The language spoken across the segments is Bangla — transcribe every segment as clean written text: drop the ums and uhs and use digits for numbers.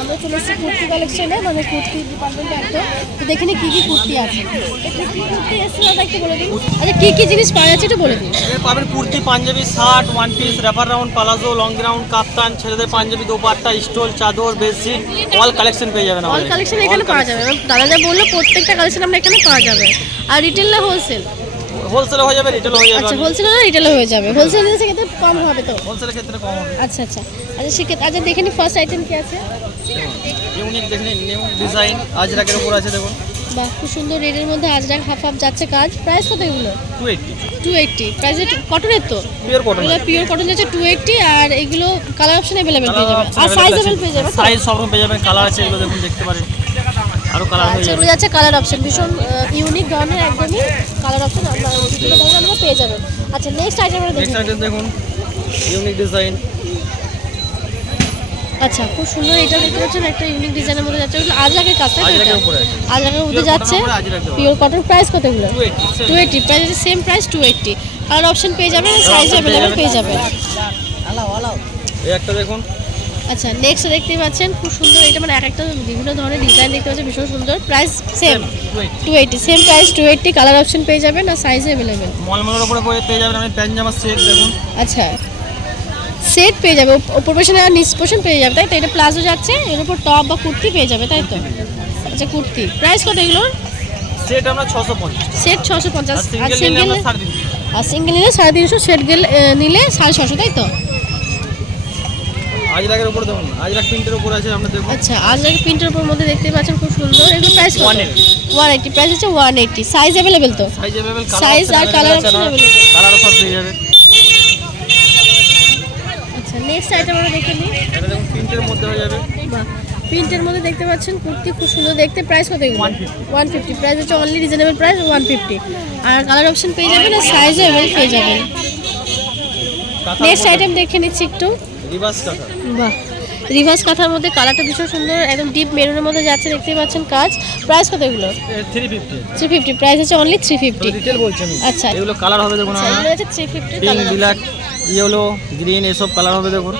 আমরা চলে এসেছি কুর্তি কালেকশনে, মানে কুর্তি ডিপার্টমেন্টে একদম। তো দেখে নিই কী কী কুর্তি আছে। কি কুর্তি এসছে দাদা একটু বলে দিন। আচ্ছা কী কী জিনিস পাওয়া যাচ্ছে একটু বলে দিন। পাবেন kurti, panjabi, shirt, one piece, wrapper round, palazzo, long gown, kaftan, ছেলেদের পাঞ্জাবি, দোপাট্টা, স্টোল, চাদর, বেডশিট, অল কালেকশন পেয়ে যাবেন। অল কালেকশন এখানে পাওয়া যাবে, দাদা যা বললো প্রত্যেকটা কালেকশন আমরা এখানে পাওয়া যাবে। আর রিটেল না হোলসেল? হোলসেল হয়ে যাবে, রিটেল হয়ে যাবে। আচ্ছা হোলসেল না রিটেল হয়ে যাবে। হোলসেল সেক্ষেত্রে কম হবে তো? হোলসেলের ক্ষেত্রে কম হবে। আচ্ছা আচ্ছা আচ্ছা সেক্ষেত্রে আচ্ছা দেখে নিই ফার্স্ট আইটেম কি আছে। ইউনিক দেখুন, নিউ ডিজাইন আজরাকের উপর আছে দেখুন। বাহ খুব সুন্দর, রেডের মধ্যে আজরাক হাফ হাফ যাচ্ছে কাজ। প্রাইস কত এগুলো? 280। প্রাইস কটনের তো? Pure cotton. এগুলো পিওর কটন যাচ্ছে 280। আর এগুলো কালার অপশন अवेलेबल পেয়ে যাবে, আর সাইজ अवेलेबल পেয়ে যাবে। সাইজ সব রকম পেয়ে যাবেন, কালার আছে এগুলো দেখুন, দেখতে পারেন আরো কালার হয়ে আচ্ছা যাবে। এগুলো যাচ্ছে কালার অপশন, ভীষণ ইউনিক ধরনের একদমই কালার অপশন আমরা পেয়ে যাবেন। আচ্ছা নেক্সট আইটেম আমরা দেখি। নেক্সট আইটেম দেখুন, ইউনিক ডিজাইন। আচ্ছা খুব সুন্দর, এটা দেখতে পাচ্ছেন একটা ইউনিক ডিজাইনের মধ্যে যাচ্ছে। এগুলো আজরাকের কাছে, আজরাকের উপরে আছে, আজরাকের মধ্যে যাচ্ছে পিওর কটন। প্রাইস কত এগুলো? 280। প্রাইস আছে সেম প্রাইস 280। কালার অপশন পেয়ে যাবেন, সাইজ अवेलेबल পেয়ে যাবেন। এই একটা দেখুন। আচ্ছা নেক্সট দেখতে পাচ্ছেন খুব সুন্দর, এটা মানে এক একটা বিভিন্ন ধরনের ডিজাইন দেখতে পাচ্ছেন, ভীষণ সুন্দর। Price same 280, same price 280। Colour option পেয়ে যাবেন আর সাইজ अवेलेबल। মলমলের উপরে পেয়ে যাবেন আপনি পাঞ্জামা সেট দেখুন। আচ্ছা সেট পেয়ে যাবে, উপর পোর্শনে আর নিচ পোর্শন পেয়ে যাবে, তাই তো? এটা প্লাজো যাচ্ছে, এর উপর টপ বা কুর্তি পেয়ে যাবে, তাই তো? আচ্ছা কুর্তি প্রাইস কত এগুলো? সেট আমরা 650। সেট 650। আর সিঙ্গেল নিলে আমরা 350। আর সিঙ্গেল নিলে 350, সেট নিলে 650, তাই তো? আজরাকের উপর দেখুন, আজরাক প্রিন্টের উপর আছে আমরা দেখুন। আচ্ছা আজরাক প্রিন্টের উপর মধ্যে দেখতে পাচ্ছেন খুব সুন্দর। এগুলো প্রাইস কত? 180। প্রাইস হচ্ছে 180। সাইজ अवेलेबल তো? সাইজ अवेलेबल, সাইজ আর কালার অপশন अवेलेबल। কালার সব পেয়ে যাবে। আচ্ছা নেক্সট আইটেম আমরা দেখে নিই। এটা দেখুন প্রিন্টের মধ্যে হয়ে যাবে। বাহ প্রিন্টের মধ্যে দেখতে পাচ্ছেন কুর্তি, খুব সুন্দর দেখতে। প্রাইস কত এগুলো? 150। প্রাইস হচ্ছে অনলি রিজনেবল প্রাইস 150। আর কালার অপশন পেয়ে যাবেন আর সাইজ अवेलेबल পেয়ে যাবেন। নেক্সট আইটেম দেখে নিচ্ছি একটু। রিভার্স কাঁথা। বাহ রিভার্স কাঁথার মধ্যে কালারটা ভীষণ সুন্দর, একদম ডিপ মেরুনের মধ্যে যাচ্ছে, দেখতেই পাচ্ছেন কাজ। প্রাইস কত এগুলো? 350। 350। প্রাইস হচ্ছে অনলি 350। রিটেল বলছেন। আচ্ছা এগুলো কালার হবে দেখুন, আচ্ছা এগুলো হচ্ছে 350 pink, colour. Black, yellow, green এসব কালার হবে দেখুন।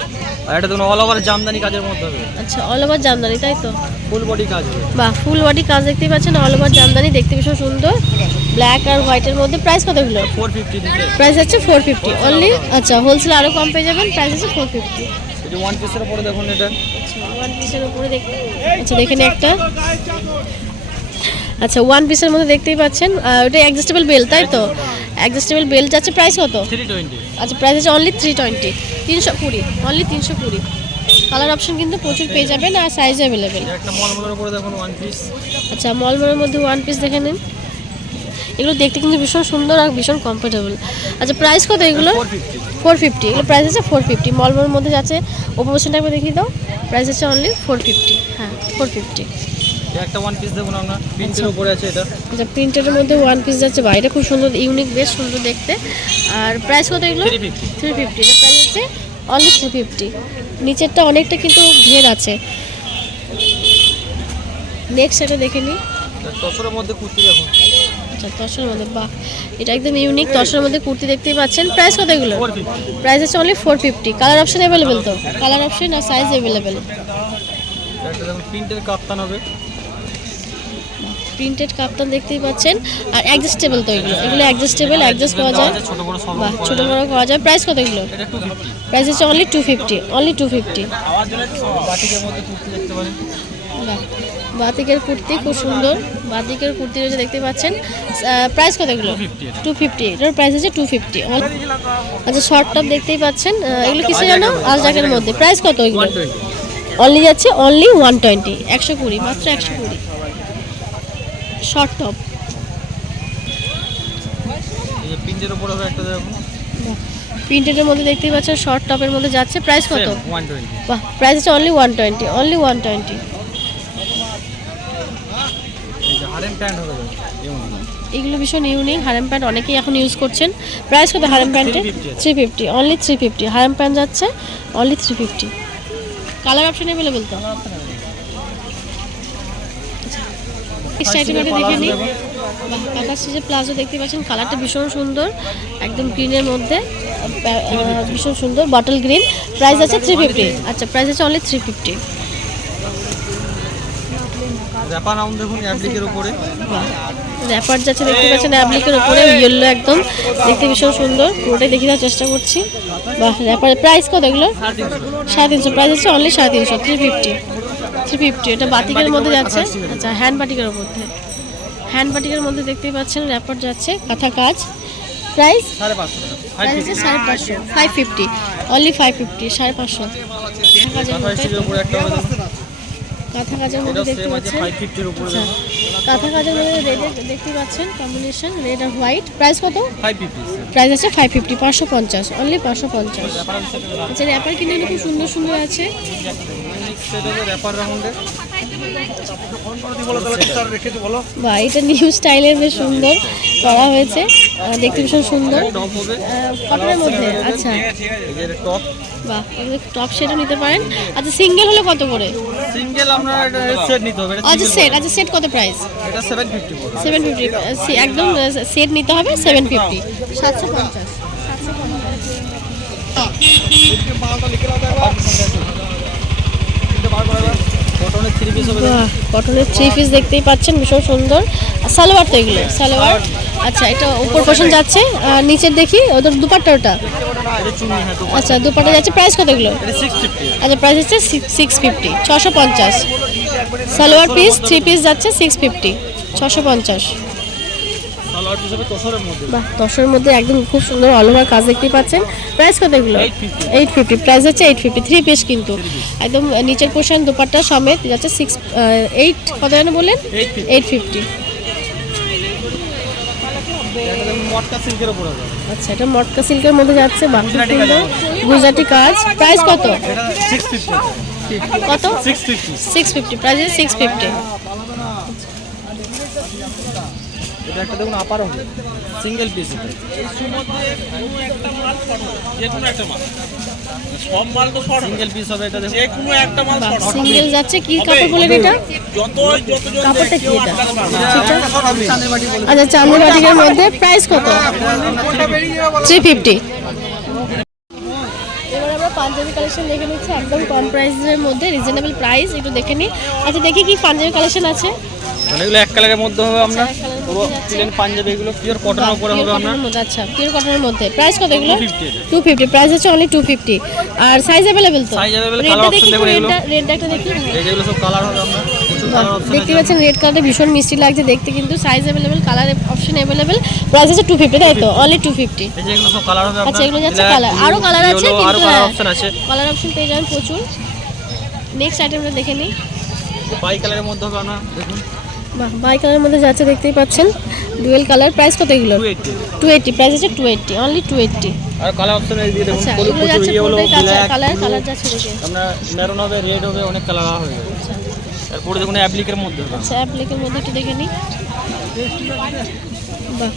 আর এটা দেখুন অল ওভার জামদানি কাজের মধ্যে হবে। আচ্ছা অল ওভার জামদানি, তাই তো? ফুল বডি কাজ হবে। বাহ ফুল বডি কাজ দেখতেই পাচ্ছেন, অল ওভার জামদানি, দেখতে ভীষণ সুন্দর, ব্ল্যাক আর হোয়াইটের মধ্যে। প্রাইস কত এগুলো? 450 রিটেল। প্রাইস হচ্ছে 450 অনলি। আচ্ছা হোলসেল আরও কম পেয়ে যাবেন, প্রাইস হচ্ছে 450। এই যে ওয়ান পিসের উপরে দেখুন এটা। আচ্ছা ওয়ান পিসের উপরে আচ্ছা দেখে নিই একটা। আচ্ছা ওয়ান পিসের মধ্যে দেখতেই পাচ্ছেন, ওটা অ্যাডজাস্টেবল বেল্ট, তাই তো? অ্যাডজাস্টেবল বেল্ট যাচ্ছে। প্রাইস কত? 320। আচ্ছা প্রাইস হচ্ছে অনলি 320। 320 অনলি 320। কালার অপশন কিন্তু প্রচুর পেয়ে যাবেন আর সাইজ अवेलेबल। একটা মলমলের উপরে দেখুন ওয়ান পিস। আচ্ছা মলমলের মধ্যে ওয়ান পিস দেখে নিন, এগুলো দেখতে কিন্তু ভীষণ সুন্দর আর ভীষণ কমফোর্টেবল। আচ্ছা প্রাইস কত এগুলো? 450। এগুলো প্রাইস হচ্ছে 450। মলমলের মধ্যে যাচ্ছে, ওপোশনটা একবার দেখিয়ে দাও। প্রাইস হচ্ছে অনলি 450। হ্যাঁ 450। একটা ওয়ান পিস দেখুন আমরা, প্রিন্টের উপরে আছে এটা। আচ্ছা প্রিন্টের মধ্যে ওয়ান পিস যাচ্ছে, বাইরে খুব সুন্দর ইউনিক, বেশ সুন্দর দেখতে। আর প্রাইস কত এগুলো? 350। 350। এটা প্রাইস হচ্ছে অনলি 350। নিচেরটা অনেকটা কিন্তু ঘের আছে। নেক্সট এটা দেখে নিই। তসরের মধ্যে কুর্তি দেখুন। আচ্ছা তসরের মধ্যে, বাহ এটা একদম ইউনিক তসরের মধ্যে কুর্তি দেখতেই পাচ্ছেন। প্রাইস কত এগুলো? 450। প্রাইস হচ্ছে অনলি 450। কালার অপশন अवेलेबल তো? কালার অপশন আর সাইজ अवेलेबल। একটা দেখুন প্রিন্টের কাপ্তান হবে। প্রিন্টেড কাপ্তান দেখতেই পাচ্ছেন, আর অ্যাডজাস্টেবল তো? এগুলো অ্যাডজাস্টেবল, অ্যাডজাস্ট করা যায়। ছোট বড় সব বাহ ছোটো বড়ো করা যায়। প্রাইস কত এগুলো? এটা 250। প্রাইস হচ্ছে অনলি 250। অনলি 250। বাটিকের মধ্যে কুর্তি দেখতে পারেন। বাহ বাতিকের কুর্তি খুব সুন্দর, বাতিকের কুর্তি রয়েছে দেখতে পাচ্ছেন। প্রাইস কত এগুলো? 250। এটার প্রাইস হচ্ছে 250। আচ্ছা শর্ট টপ দেখতেই পাচ্ছেন, এগুলো কিছু জানো? আজরাকের মধ্যে। প্রাইস কত এগুলো? 120। অনলি যাচ্ছে অনলি 120। 120 মাত্র 120। শর্ট টপ এই যে প্রিন্টের উপর হবে একটা দেখুন। প্রিন্টেডের মধ্যে দেখতেই পাচ্ছেন, শর্ট টপের মধ্যে যাচ্ছে। প্রাইস কত? 120। বাহ প্রাইস হচ্ছে অনলি 120। অনলি 120। এই যে হারেম প্যান্ট হবে এগুলো ভীষণ ইউনিক, হারেম প্যান্ট অনেকেই এখন ইউজ করছেন। প্রাইস কত হারেম প্যান্টে? 350। অনলি 350। হারেম প্যান্ট যাচ্ছে অনলি 350। কালার অপশন अवेलेबल তো? নেক্সট আইটেম এটা দেখে নিই। কাঁথা স্টিচের প্লাজো দেখতে পাচ্ছেন, কালারটা ভীষণ সুন্দর, একদম গ্রিনের মধ্যে, ভীষণ সুন্দর বটল গ্রিন। প্রাইস আছে 350। আচ্ছা প্রাইস আছে অনলি 350। র্যাপার রাউন্ড দেখুন অ্যাপ্লিকের উপরে। র্যাপার যাচ্ছে দেখতে পাচ্ছেন অ্যাপ্লিকের উপরে, ইয়েলো একদম, দেখতে ভীষণ সুন্দর। পুরোটাই দেখিয়ে দেওয়ার চেষ্টা করছি। বাহ, র্যাপারের প্রাইস কত এগুলো? 350। প্রাইস হচ্ছে অনলি 350, 350। এটা বাটিকের মধ্যে যাচ্ছে। আচ্ছা, হ্যান্ড বাটিকের মধ্যে, হ্যান্ড বাটিকের মধ্যে দেখতেই পাচ্ছেন র্যাপার যাচ্ছে, কাঁথা কাজ। প্রাইস 550 টাকা। প্রাইস হচ্ছে 550, অনলি 550, 550 কাজের মধ্যে। উপরে একটা হবে দেখুন। কাঁথা কাজের মধ্যে এটা দেখতে সেম আছে পাচ্ছেন। 550 এর উপরে। আচ্ছা, কাঁথা কাজের মধ্যে রেড দেখতে পাচ্ছেন, কম্বিনেশন রেড আর হোয়াইট। প্রাইস কত? 550। প্রাইস আছে 550, 550, অনলি 550। আচ্ছা, র্যাপার কিন্তু খুব সুন্দর সুন্দর আছে। সেট হবে র্যাপার রাউন্ডে। বা এটা নিউ স্টাইলের, বেশ সুন্দর করা হয়েছে, দেখতে ভীষণ সুন্দর। টপ হবে কটনের মধ্যে। আচ্ছা, এই যে টপ। বাহ, টপ সেটও নিতে পারেন। আচ্ছা, সিঙ্গেল হলে কত করে? সিঙ্গেল আমরা এটা সেট নিতে হবে। এটা আচ্ছা, সেট। আচ্ছা, সেট কত প্রাইস? এটা 750 পড়বে। 750, একদম সেট নিতে হবে 750, 750। কটনের 3 পিস হবে। বাহ, কটনের 3 পিস দেখতেই পাচ্ছেন, ভীষণ সুন্দর। আর সালোয়ার তো এগুলো সালোয়ার। আচ্ছা, এটা উপর পোর্শন যাচ্ছে, নিচের দেখি ওদের দুপাট্টা ওটা। এটা চুনি, হ্যাঁ তো। আচ্ছা, দুপাট্টা যাচ্ছে। প্রাইস কত এগুলো? এটা 650। আচ্ছা, প্রাইস হচ্ছে 650, 650। সালোয়ার পিস 3 পিস যাচ্ছে 650, 650। সালোয়ার পিস হবে তসরের মধ্যে। বাহ, 10-এর মধ্যে একদম খুব সুন্দর অল ওভার কাজ দেখতে পাচ্ছেন। প্রাইস কত এগুলো? 850। প্রাইস হচ্ছে 850, 3 পিস কিন্তু একদম নিচের পোর্শন দুপাট্টা সমেত যাচ্ছে 8 কত যেন বললেন? 850। এটা দেখুন মটকা সিল্কের উপরে হবে। আচ্ছা, এটা মটকা সিল্কের মধ্যে যাচ্ছে, বাহ, খুব সুন্দর গুজরাটি কাজ। প্রাইস কত? এটা 650। কত? 650। 650। প্রাইস 650। এটা একটা দেখুন আপার হবে সিঙ্গেল পিস। সিঙ্গেল পিস হবে এটা দেখুন। সিঙ্গেল যাচ্ছে। কি কাপড় বলেন এটা? কাপড়টা কি এটা? আচ্ছা, চাঁদের বাটিকের মধ্যে। প্রাইস কত? 350। এবার আমরা পাঞ্জাবি কালেকশন দেখে নিচ্ছি, একদম কম প্রাইসের মধ্যে, রিজনেবল প্রাইস। একটু দেখে নিই। আচ্ছা, দেখি কি পাঞ্জাবি কালেকশন আছে। মানে এগুলো এক কালারের মধ্যে হবে। আমরা এক কালারের পুরো মধ্যে যাচ্ছে। প্লেন পাঞ্জাবি, এগুলো পিওর কটনের উপরে হবে। আমরা আচ্ছা, পিওর কটনের মধ্যে। প্রাইস কত এগুলো? 250 250। প্রাইস হচ্ছে অনলি 250। আর সাইজ অ্যাভেলেবেল তো? Size available, রেডটা color option দেখি, দেখুন এগুলো। রেডটা একটা দেখি। এই যেগুলো সব কালার হবে। আমরা প্রচুর কালার অপশন দেখতে আছে। পাচ্ছেন রেড কালারটা ভীষণ মিষ্টি লাগছে দেখতে, কিন্তু size available, colour option available. Price হচ্ছে 250, তাই তো? অনলি 250। এই যে এগুলো সব কালার হবে। আচ্ছা, এগুলো যাচ্ছে black, কালার। আরো blue, কালার আছে yellow, আরো কিন্তু কালার অপশন আছে। কালার অপশন পেয়ে যাবেন প্রচুর। নেক্সট আইটেমটা দেখে নিই। বাই কালারের মধ্যে হবে। আমরা দেখুন বাহ, বাই কালারের মধ্যে যাচ্ছে দেখতেই পাচ্ছেন, ডুয়েল কালার। প্রাইস কত এগুলো? 280। 280। প্রাইস হচ্ছে 280, অনলি 280। আর কালার অপশন এই দিয়ে দেখুন। আচ্ছা, প্রচুর এগুলো যাচ্ছে ইয়েলো, পুরোটাই কাঁচা ব্ল্যাক, কালার, কালার যাচ্ছে দেখে। আমরা মেরুন হবে, রেড হবে, অনেক কালার হবে। তারপরে দেখুন অ্যাপ্লিকের মধ্যে হবে। আচ্ছা, অ্যাপ্লিকের মধ্যে একটু দেখে নিই। বাহ,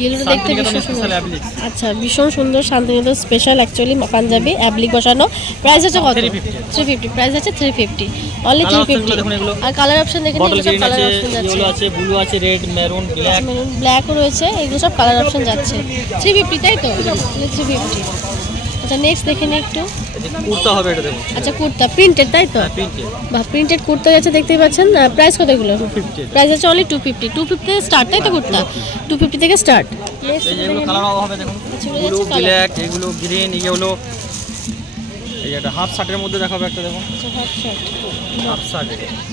ইয়েলোটা দেখতে শান্তিনিকেতন ভীষণ স্পেশাল সুন্দর। অ্যাপ্লিক। আচ্ছা, ভীষণ সুন্দর, Shantiniketan special actually panjabi applique বসানো। প্রাইস হচ্ছে কত? 350। 350। প্রাইস আছে 350, অনলি Colour option 350। গুলো দেখুন এগুলো। আর কালার অপশন দেখে নিন, বটল এগুলো সব গ্রিন কালার আছে, অপশন যাচ্ছে। ইয়েলো আছে, ব্লু আছে, রেড, মেরুন, ব্ল্যাক। মেরুন ব্ল্যাকও রয়েছে, এগুলো সব কালার অপশন যাচ্ছে। 350, তাই তো? 350। আচ্ছা, নেক্সট দেখে নিই একটু। কুর্তা হবে এটা দেখুন। আচ্ছা, কুর্তা প্রিন্টেড, তাই তো? প্রিন্টেড বাহ, প্রিন্টেড কুর্তা যাচ্ছে দেখতেই পাচ্ছেন। প্রাইস কত এগুলো? 250। প্রাইস আছে অনলি 250। 250 থেকে স্টার্ট, তাই তো? কুর্তা 250 থেকে স্টার্ট। এই যে এগুলো কালার হবে দেখুন। এগুলো ব্লু, যাচ্ছে কালার। ব্ল্যাক, এগুলো গ্রিন, এগুলো এই যে একটা হাফ শার্টের মধ্যে দেখাবে একটা দেখুন। হাফ শার্ট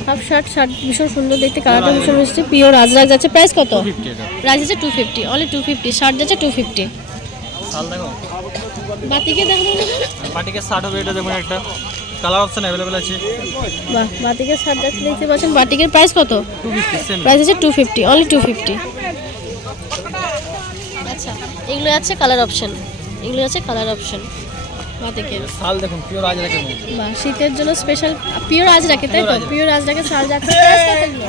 হাফ শার্ট ভীষণ সুন্দর দেখতে, কালারটা ভীষণ মিষ্টি, পিওর আজরাক যাচ্ছে। প্রাইস কত? 250 এটা। প্রাইস আছে 250, অনলি 250। শার্ট যাচ্ছে 250। শাল দেখো। বাতিকে দেখুন। পাটিকের শার্ট হবে এটা দেখুন। একটা কালার অপশন অ্যাভেলেবেল আছে। বাহ, বাতিকের শার্ট যাচ্ছে দেখতে পাচ্ছেন। বাতিকের প্রাইস কত? 250 সেম। প্রাইস আছে 250, অনলি 250। আচ্ছা, এগুলো আছে কালার অপশন, এগুলো আছে কালার অপশন বাতিকের। শাল দেখুন পিওর আজরাকের মধ্যে। বাহ, শীতের জন্য স্পেশাল পিওর আজরাকে, তাই তো? পিওর আজরাকে শাল যাচ্ছে। প্রাইস কত এগুলো?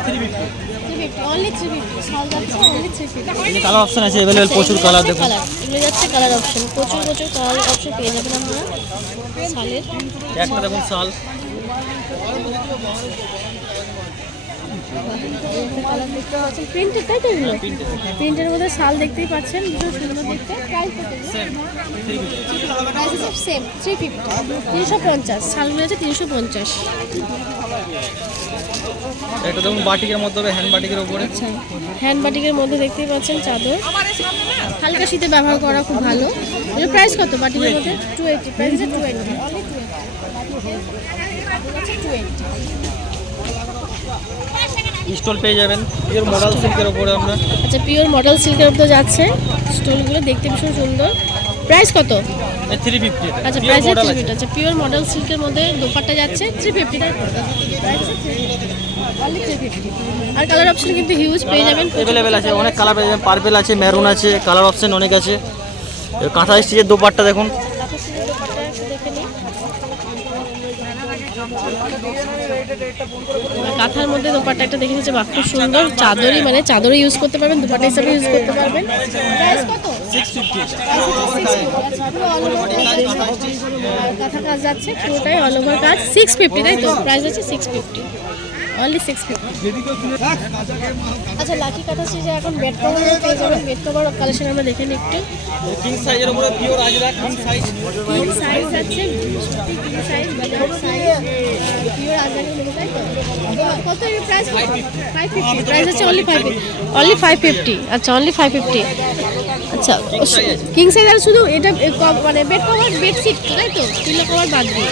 350, অনলি 350। শাল যাচ্ছে অনলি 350। এই কালার অপশন আছে অ্যাভেলেবেল, প্রচুর কালার দেখুন। এগুলো যাচ্ছে কালার অপশন, প্রচুর কালার অপশন পেয়ে যাবেন আপনারা শালের। একটা দেখুন শাল। কালার দেখতে পাচ্ছেন প্রিন্টেড, তাই তো এগুলো? প্রিন্টের মধ্যে শাল দেখতেই পাচ্ছেন, ভীষণ সুন্দর দেখতে। প্রাইস কত? প্রাইস হচ্ছে সেম 350, 350। শালগুলো আছে 350। এটা দেখুন বাটিকের মধ্যে হবে, হ্যান্ড বাটিকের উপরে। আচ্ছা, হ্যান্ড বাটিকের মধ্যে দেখতেই পাচ্ছেন চাদর, হালকা শীতে ব্যবহার করা খুব ভালো। এর প্রাইস কত বাটিকের মধ্যে? 280। প্রাইস হচ্ছে 280, অনলি 280। স্টল পেয়ে যাবেন পিওর মডেল সিল্কের উপরে আমরা। আচ্ছা, পিওর মডেল সিল্কের উপরে যাচ্ছে, স্টোনগুলো দেখতে ভীষণ সুন্দর। প্রাইস কত? 350। আচ্ছা, প্রাইস 350। আচ্ছা, পিওর মডেল সিল্কের মধ্যে দোপাট্টা যাচ্ছে 350, তাই তো? প্রাইস হচ্ছে 350, অনলি 350। আর কালার অপশন কিন্তু হিউজ পেয়ে যাবেন, অ্যাভেলেবেল আছে, অনেক কালার পেয়ে যাবেন। পার্পেল আছে, মেরুন আছে, কালার অপশন অনেক আছে। কাঁথা স্টিচের দোপাট্টা দেখুন। কাঁথা স্টিচের দোপাট্টা একটু দেখে নিন। কাঁথার মধ্যে দোপাট্টা একটা দেখে নিচ্ছে, বাহ খুব সুন্দর। চাদরই মানে চাদরই ইউজ করতে পারবেন, দোপাট্টা হিসাবে ইউজ করতে পারবেন। প্রাইস কত? 650। কাঁথা কাজ যাচ্ছে পুরোটাই অল ওভার কাজ, 650, তাই তো? প্রাইস আছে 650, অনলি 650। আচ্ছা, লাকি কাঁথা স্টিচে এখন বেড কভার পেয়ে যাবেন। বেড কভার কালেকশন আমরা দেখে নিই একটু। কিং সাইজের উপরে pure Ajrak king size. King size আছে, সত্যি কিং সাইজ, বাজার সাইজ, পিওর আজরাকের মধ্যে, তাই তো? কত এর প্রাইস? 550। প্রাইস আছে অনলি 550, অনলি 550। আচ্ছা, অনলি 550। আচ্ছা, কিং সাইজ আর শুধু এটা মানে বেড কভার বেডশিট, তাই তো? পিলো কভার বাদ দিয়ে।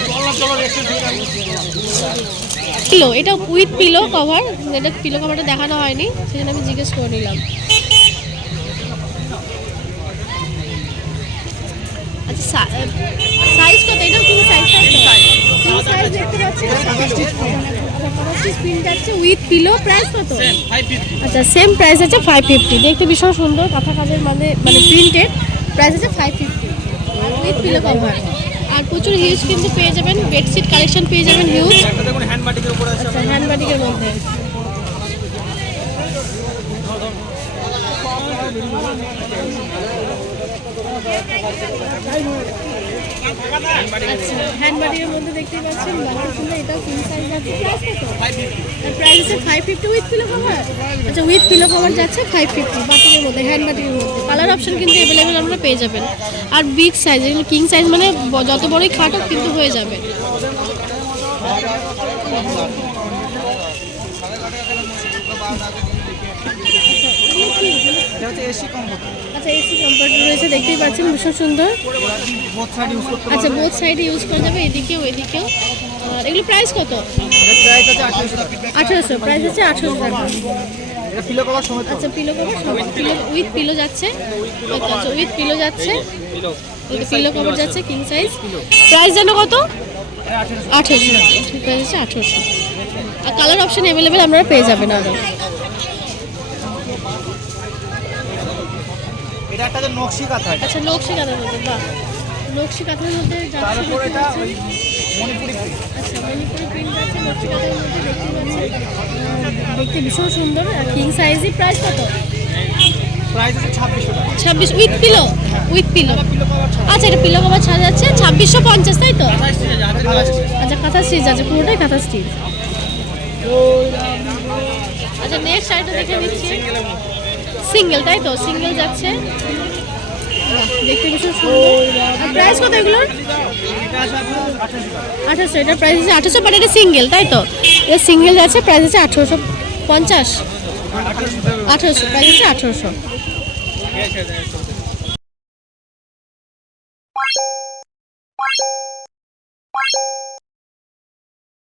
পিলো, এটা উইথ পিলো কভার, এটা পিলো কভারটা দেখানো হয়নি, সেজন্য আমি জিজ্ঞেস করে নিলাম। আচ্ছা, সাইজ কত? এটা কিং সাইজ, তাই তো? কিং সাইজ দেখতে পাচ্ছেন, স্টিচ প্রিন্ট আছে উইথ পিলো। প্রাইস কত? 550। আচ্ছা, সেম প্রাইস আছে 550। দেখতে ভীষণ সুন্দর, কাঁথা কাজের মানে প্রিন্টেড। প্রাইস আছে 550 আর উইথ পিলো কভার। আর প্রচুর হিউজ কিন্তু পেয়ে যাবেন, বেডশিট কালেকশন পেয়ে যাবেন হিউজ। একটা দেখুন হ্যান্ড বাটিকের উপরে আছে। আচ্ছা, হ্যান্ড বাটিকের মধ্যে। আচ্ছা, হ্যান্ড বাটিকের মধ্যে দেখতেই পাচ্ছেন, বাটিক সুন্দর। এটাও কিং সাইজ আছে। প্রাইস কত? প্রাইস আছে 550 উইথ পিলো কভার। আচ্ছা, উইথ পিলো কভার যাচ্ছে 550 বাটিকের মধ্যে, হ্যান্ড বাটিকের মধ্যে। কালার অপশন কিন্তু অ্যাভেলেবেল আমরা পেয়ে যাবেন। আর বিগ সাইজ, এগুলো কিং সাইজ মানে যত বড়ই খাটো কিন্তু হয়ে যাবে। আচ্ছা, এসি কমফর্ট রয়েছে, দেখতেই পাচ্ছেন ভীষণ সুন্দর। আচ্ছা, বোথ সাইডে ইউজ করা যাবে, এদিকেও এদিকেও। আর এগুলো প্রাইস কত? 1800। প্রাইস আছে 1800 টাকা। আচ্ছা, pillow cover pillow with pillow যাচ্ছে। আচ্ছা, উইথ পিলো যাচ্ছে, পিলো কভার যাচ্ছে কিং সাইজ। প্রাইস যেন কত? 1800। প্রাইস আছে 1800। আর কালার অপশন অ্যাভেলেবেল আপনারা পেয়ে যাবেন আরও। এটা একটা নকশি কাঁথা। আচ্ছা, নকশি কাঁথার মধ্যে, বাহ, নকশি কাঁথার মধ্যে যাচ্ছে। মণিপুরি আচ্ছা, মণিপুরি প্রিন্ট আছে নকশি কাঁথার মধ্যে, দেখতে পাচ্ছেন। দেখতে ভীষণ সুন্দর। আর কিং সাইজই। প্রাইস কত? প্রাইস আছে 2600 টাকা। 26 উইথ পিলো, উইথ পিলো। আচ্ছা, এটা পিলো কভার ছাড়া যাচ্ছে 2650, তাই তো? আচ্ছা, কাঁথা স্টিচ আছে, পুরোটাই কাঁথা স্টিচ। আচ্ছা, নেক্সট আইটা দেখে নিচ্ছি। সিঙ্গেল, তাই তো? সিঙ্গেল যাচ্ছে, দেখতে ভীষণ সুন্দর। আর প্রাইস কত এগুলোর? 1800। এটার প্রাইস আছে 1800, বাট এটা সিঙ্গেল, তাই তো? এটা সিঙ্গেল যাচ্ছে, প্রাইস আছে 1850। 1800, প্রাইস আছে 1800।